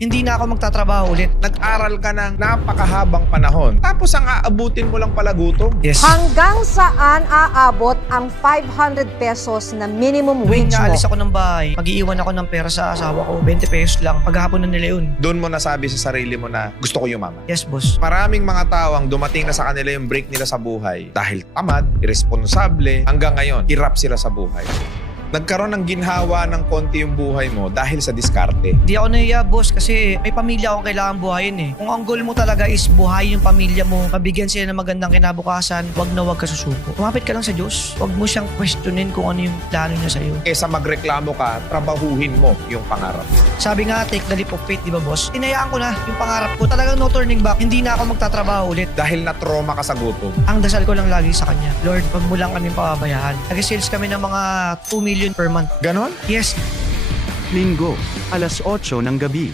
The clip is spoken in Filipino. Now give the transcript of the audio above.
hindi na ako magtatrabaho ulit. Nag-aral ka ng napakahabang panahon. Tapos ang aabutin mo lang pala gutom. Yes. Hanggang saan aabot ang 500 pesos na minimum Tuwing wage mo? naalis ako ng bahay, mag-iiwan ako ng pera sa asawa ko, 20 pesos lang. Paghapon na nila yun. Doon mo nasabi sa sarili mo na gusto ko yumaman. Yes, boss. Maraming mga tao ang dumating na sa kanila yung break nila sa buhay dahil tamad, irresponsable, hanggang ngayon, hirap sila sa buhay. Nagkaroon ng ginhawa ng konti yung buhay mo dahil sa diskarte. Hindi ako nahiya, boss, kasi may pamilya akong kailangan buhayin eh. Kung ang goal mo talaga is buhay yung pamilya mo, mabigyan sila ng magandang kinabukasan, wag na wag ka susuko. Kumapit ka lang sa Diyos. Wag mo siyang questionin kung ano yung plano niya sa'yo. Kesa magreklamo ka, trabahuhin mo yung pangarap. Sabi nga, take the leap of faith, di ba, boss? Tinayaan ko na yung pangarap ko. Talagang no turning back. Hindi na ako magtatrabaho ulit. Dahil na-trauma ka sa gutom. Ang dasal ko lang lagi sa Kanya, Lord, wag mo lang kaming pababayaan. Nag-sales kami ng mga 2 million per month. Ganon? Yes. Linggo, alas 8 ng gabi.